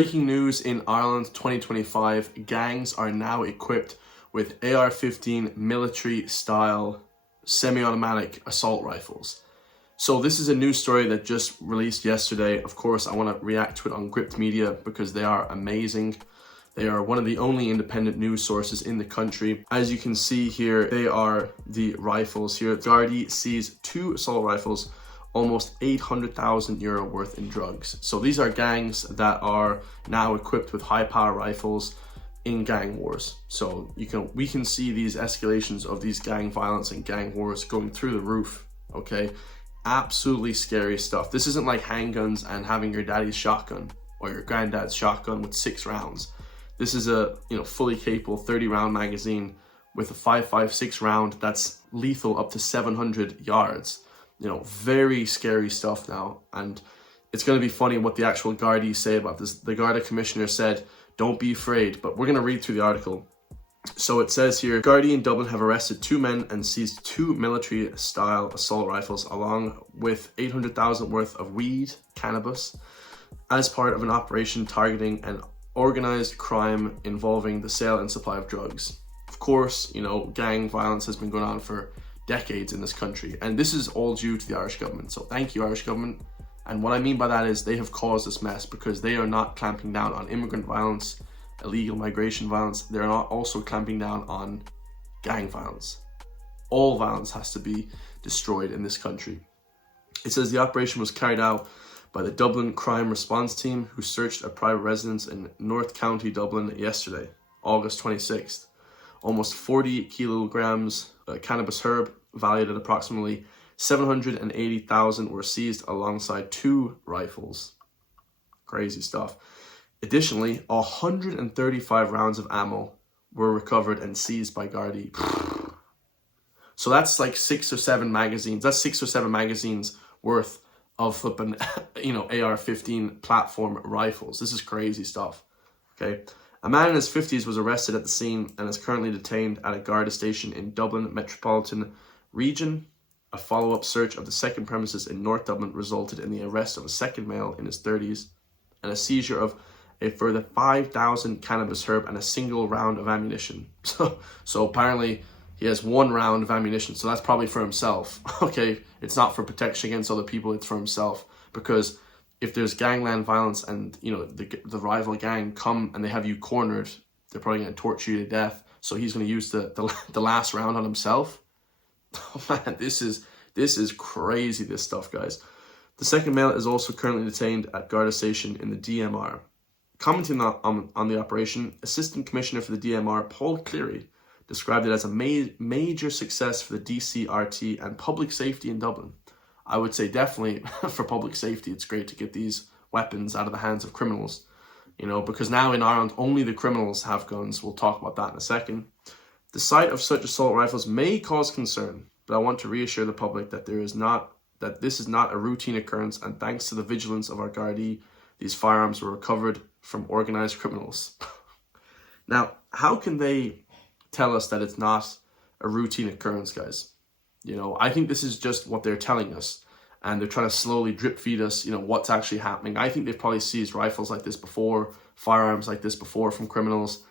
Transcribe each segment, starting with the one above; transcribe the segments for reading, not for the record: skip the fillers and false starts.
Breaking news in Ireland 2025, gangs are now equipped with AR-15 military-style semi-automatic assault rifles. So this is a news story that just released yesterday. Of course, I want to react to it on Gript Media because they are amazing. They are one of the only independent news sources in the country. As you can see here, they are the rifles here. Gardai seized 2 assault rifles, almost €800,000 worth in drugs. So these are gangs that are now equipped with high power rifles in gang wars. So we can see these escalations of these gang violence and gang wars going through the roof. Okay, absolutely scary stuff. This isn't like handguns and having your daddy's shotgun or your granddad's shotgun with 6 rounds. This is a fully capable 30-round magazine with a 5.56 round that's lethal up to 700 yards. Very scary stuff now, and it's going to be funny what the actual Gardai say about this. The Garda commissioner said, "Don't be afraid," but we're going to read through the article. So it says here, Gardai in Dublin have arrested 2 men and seized 2 military-style assault rifles along with 800,000 worth of weed, cannabis, as part of an operation targeting an organized crime involving the sale and supply of drugs. Of course, gang violence has been going on for decades in this country, and this is all due to the Irish government. So thank you, Irish government. And what I mean by that is they have caused this mess because they are not clamping down on immigrant violence, illegal migration violence. They're not also clamping down on gang violence. All violence has to be destroyed in this country. It says the operation was carried out by the Dublin crime response team, who searched a private residence in North County, Dublin yesterday, August 26th. Almost 40 kilograms cannabis herb valued at approximately 780,000 were seized alongside 2 rifles. Crazy stuff. Additionally, 135 rounds of ammo were recovered and seized by Gardai. So that's like 6 or 7 magazines. That's 6 or 7 magazines worth of flipping, AR-15 platform rifles. This is crazy stuff. Okay. A man in his 50s was arrested at the scene and is currently detained at a Garda station in Dublin Metropolitan Region. A follow-up search of the second premises in North Dublin resulted in the arrest of a second male in his 30s and a seizure of a further 5,000 cannabis herb and a single round of ammunition. So apparently he has 1 round of ammunition, so that's probably for himself. Okay, it's not for protection against other people, it's for himself, because if there's gangland violence and the rival gang come and they have you cornered, they're probably going to torture you to death. So he's going to use the last round on himself. Oh man, this is crazy, this stuff, guys. The second male is also currently detained at Garda station in the DMR. Commenting on the operation, Assistant Commissioner for the DMR, Paul Cleary, described it as a major success for the DCRT and public safety in Dublin. I would say definitely for public safety, it's great to get these weapons out of the hands of criminals, because now in Ireland, only the criminals have guns. We'll talk about that in a second. The sight of such assault rifles may cause concern, but I want to reassure the public that this is not a routine occurrence, and thanks to the vigilance of our Gardai, these firearms were recovered from organized criminals. Now, how can they tell us that it's not a routine occurrence, guys? I think this is just what they're telling us, and they're trying to slowly drip feed us, what's actually happening. I think they've probably seized rifles like this before, firearms like this before from criminals.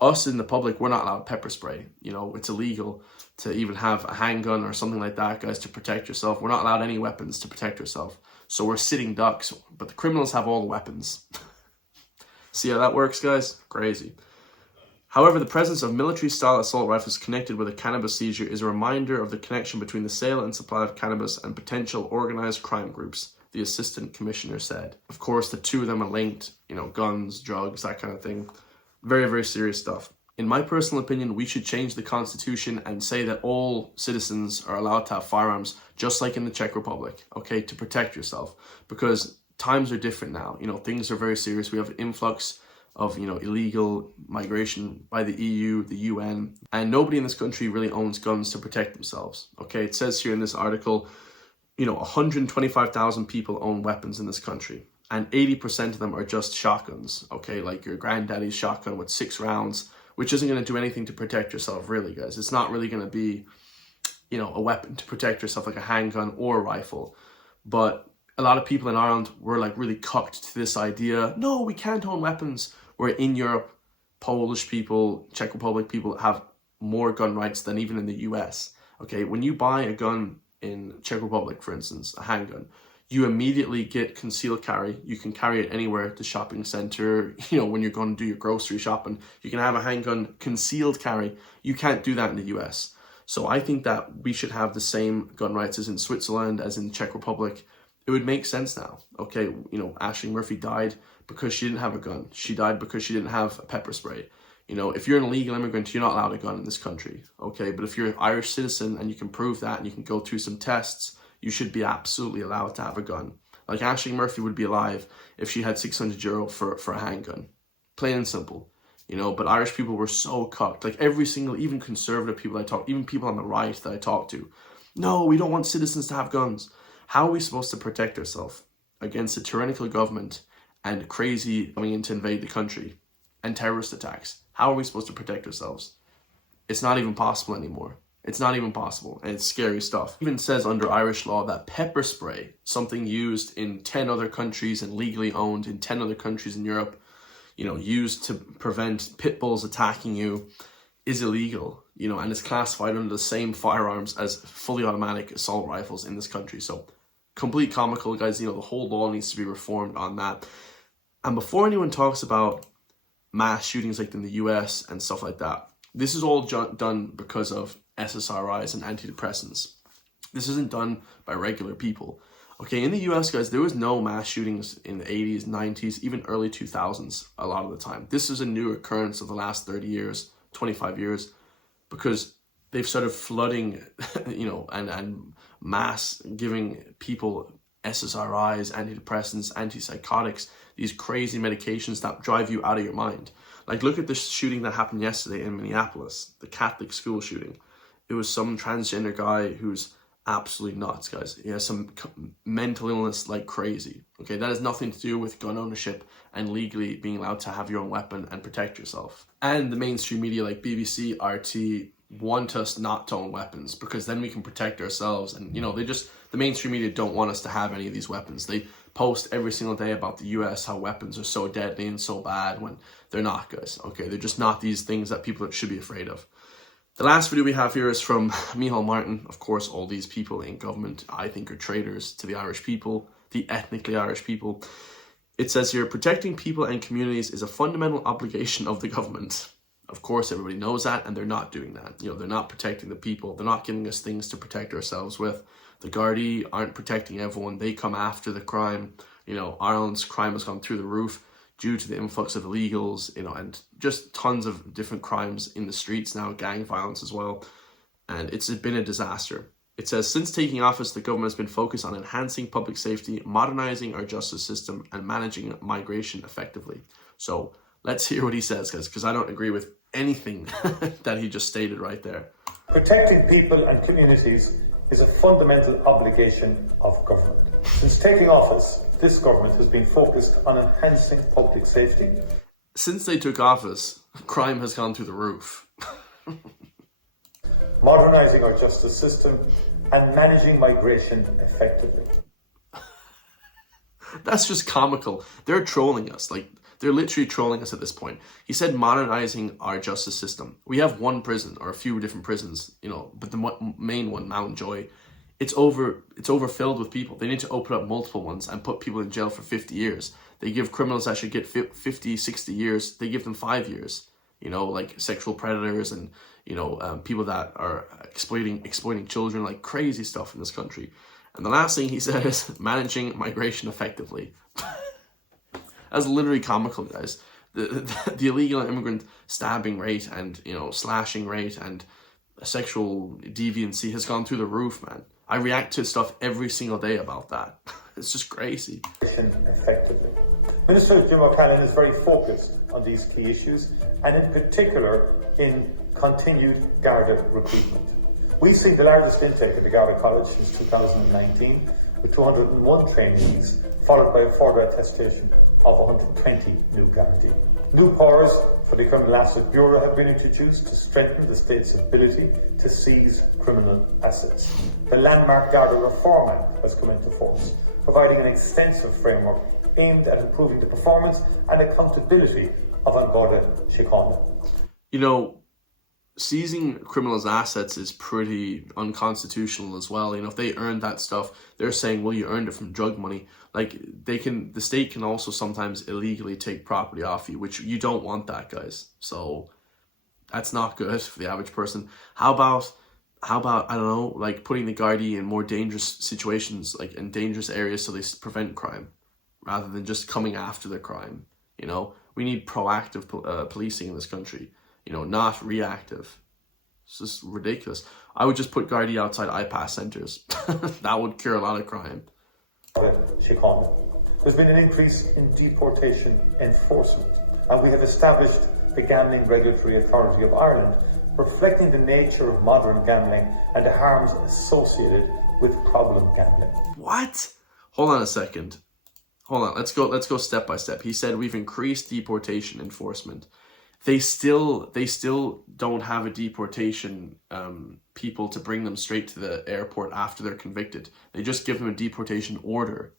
Us in the public, we're not allowed pepper spray. It's illegal to even have a handgun or something like that, guys, to protect yourself. We're not allowed any weapons to protect yourself. So we're sitting ducks, but the criminals have all the weapons. See how that works, guys? Crazy. However, the presence of military-style assault rifles connected with a cannabis seizure is a reminder of the connection between the sale and supply of cannabis and potential organized crime groups, the Assistant Commissioner said. Of course, the 2 of them are linked, guns, drugs, that kind of thing. Very, very serious stuff. In my personal opinion, we should change the constitution and say that all citizens are allowed to have firearms, just like in the Czech Republic, okay, to protect yourself. Because times are different now. Things are very serious. We have an influx of illegal migration by the EU, the UN, and nobody in this country really owns guns to protect themselves. Okay, it says here in this article, 125,000 people own weapons in this country, and 80% of them are just shotguns. Okay, like your granddaddy's shotgun with 6 rounds, which isn't going to do anything to protect yourself, really, guys. It's not really going to be, a weapon to protect yourself like a handgun or a rifle, but A lot of people in Ireland were like really cocked to this idea, no, we can't own weapons, where in Europe, Polish people, Czech Republic people have more gun rights than even in the US. Okay, when you buy a gun in Czech Republic, for instance, a handgun, you immediately get concealed carry. You can carry it anywhere, the shopping center, when you're going to do your grocery shopping, you can have a handgun concealed carry. You can't do that in the US. So I think that we should have the same gun rights as in Switzerland, as in the Czech Republic. It would make sense now. Okay, Aisling Murphy died because she didn't have a gun. She died because she didn't have a pepper spray. If you're an illegal immigrant, you're not allowed a gun in this country. Okay, but if you're an Irish citizen and you can prove that and you can go through some tests, you should be absolutely allowed to have a gun. Like Aisling Murphy would be alive if she had €600 for a handgun. Plain and simple. But Irish people were so cocked. Like every single, even conservative people I talk, even people on the right that I talk to, no, we don't want citizens to have guns. How are we supposed to protect ourselves against a tyrannical government and crazy coming in to invade the country and terrorist attacks? How are we supposed to protect ourselves? It's not even possible anymore. It's not even possible, and it's scary stuff. It even says under Irish law that pepper spray, something used in 10 other countries and legally owned in 10 other countries in Europe, used to prevent pit bulls attacking you, is illegal, and it's classified under the same firearms as fully automatic assault rifles in this country. So complete comical, guys. The whole law needs to be reformed on that. And before anyone talks about mass shootings like in the US and stuff like that, this is all done because of SSRIs and antidepressants. This isn't done by regular people. Okay, in the US, guys, there was no mass shootings in the 80s, 90s, even early 2000s a lot of the time. This is a new occurrence of the last 30 years, 25 years, because they've started flooding, and mass giving people SSRIs, antidepressants, antipsychotics, these crazy medications that drive you out of your mind. Like, look at this shooting that happened yesterday in Minneapolis, the Catholic school shooting. It was some transgender guy who's absolutely nuts, guys. He has some mental illness like crazy. Okay, that has nothing to do with gun ownership and legally being allowed to have your own weapon and protect yourself. And the mainstream media like BBC, RT want us not to own weapons because then we can protect ourselves. And the mainstream media don't want us to have any of these weapons. They post every single day about the US, how weapons are so deadly and so bad, when they're not, guys. Okay, they're just not these things that people should be afraid of. The last video we have here is from Micheál Martin. Of course, all these people in government, I think, are traitors to the Irish people, the ethnically Irish people. It says here, protecting people and communities is a fundamental obligation of the government. Of course, everybody knows that, and they're not doing that. They're not protecting the people. They're not giving us things to protect ourselves with. The Gardai aren't protecting everyone. They come after the crime. Ireland's crime has gone through the roof due to the influx of illegals, and just tons of different crimes in the streets now, gang violence as well. And it's been a disaster. It says, since taking office, the government has been focused on enhancing public safety, modernizing our justice system, and managing migration effectively. So let's hear what he says, guys, because I don't agree with anything that he just stated right there. Protecting people and communities is a fundamental obligation of government. Since taking office, this government has been focused on enhancing public safety. Since they took office, crime has gone through the roof. Modernising our justice system and managing migration effectively. That's just comical. They're trolling us. They're literally trolling us at this point. He said modernizing our justice system. We have one prison or a few different prisons, but the main one, Mountjoy, it's overfilled with people. They need to open up multiple ones and put people in jail for 50 years. They give criminals that should get 50, 60 years, they give them 5 years. Like sexual predators and, people that are exploiting children, like crazy stuff in this country. And the last thing he said is managing migration effectively. That's literally comical, guys. The illegal immigrant stabbing rate and, slashing rate and sexual deviancy has gone through the roof, man. I react to stuff every single day about that. It's just crazy. Effectively. Minister Jim O'Callaghan is very focused on these key issues, and in particular in continued Garda recruitment. We've seen the largest intake at the Garda College since 2019, with 201 trainees, followed by a further attestation of 120 new Gardaí. New powers for the Criminal Asset Bureau have been introduced to strengthen the state's ability to seize criminal assets. The landmark Garda Reform Act has come into force, providing an extensive framework aimed at improving the performance and accountability of An Garda Síochána. You know, seizing criminals' assets is pretty unconstitutional as well. You know, if they earned that stuff, they're saying, well, you earned it from drug money. Like, the state can also sometimes illegally take property off you, which you don't want that, guys. So that's not good for the average person. How about, I don't know, like putting the Gardai in more dangerous situations, like in dangerous areas so they prevent crime, rather than just coming after the crime, you know? We need proactive policing in this country, you know, not reactive. It's just ridiculous. I would just put Gardai outside iPass centres. That would cure a lot of crime. There's been an increase in deportation enforcement, and we have established the Gambling Regulatory Authority of Ireland, reflecting the nature of modern gambling and the harms associated with problem gambling. What? Hold on a second. Hold on. Let's go step by step. He said we've increased deportation enforcement. They still don't have a deportation people to bring them straight to the airport after they're convicted. They just give them a deportation order.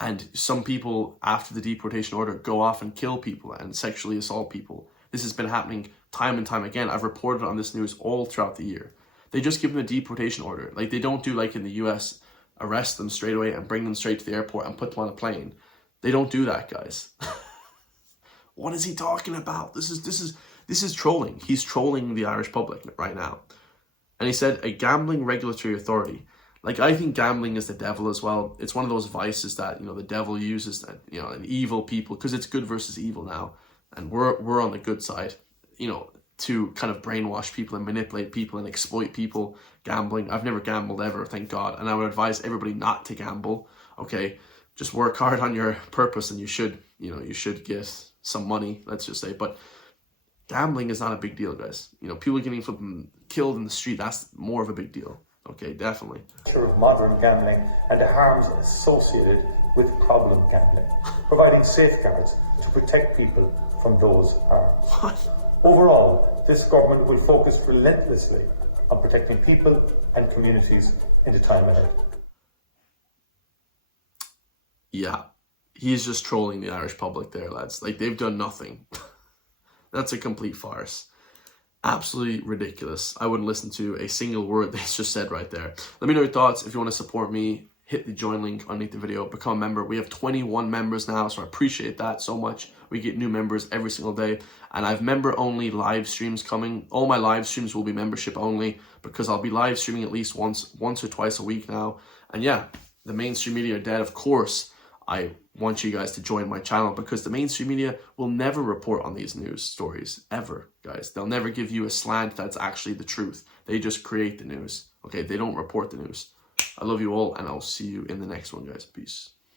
And some people, after the deportation order, go off and kill people and sexually assault people. This has been happening time and time again. I've reported on this news all throughout the year. They just give them a deportation order. Like, they don't do like in the US, arrest them straight away and bring them straight to the airport and put them on a plane. They don't do that, guys. What is he talking about? This is trolling. He's trolling the Irish public right now. And he said a gambling regulatory authority. Like, I think gambling is the devil as well. It's one of those vices that, you know, the devil uses, that, you know, and evil people, because it's good versus evil now. And we're on the good side, you know, to kind of brainwash people and manipulate people and exploit people. Gambling. I've never gambled ever, thank God. And I would advise everybody not to gamble. Okay, just work hard on your purpose, and you should get some money, let's just say. But gambling is not a big deal, guys. You know, people getting flipping killed in the street, that's more of a big deal. Okay, definitely. Of modern gambling and the harms associated with problem gambling, providing safeguards to protect people from those harms. What? Overall, this government will focus relentlessly on protecting people and communities in the time ahead. Yeah, he's just trolling the Irish public there, lads. Like, they've done nothing. That's a complete farce. Absolutely ridiculous. I wouldn't listen to a single word they just said right there. Let me know your thoughts. If you want to support me, hit the join link underneath the video. Become a member. We have 21 members now, so I appreciate that so much. We get new members every single day. And I have member-only live streams coming. All my live streams will be membership-only, because I'll be live streaming at least once or twice a week now. And yeah, the mainstream media are dead. Of course, I want you guys to join my channel, because the mainstream media will never report on these news stories, ever, guys. They'll never give you a slant that's actually the truth. They just create the news, okay? They don't report the news. I love you all, and I'll see you in the next one, guys. Peace.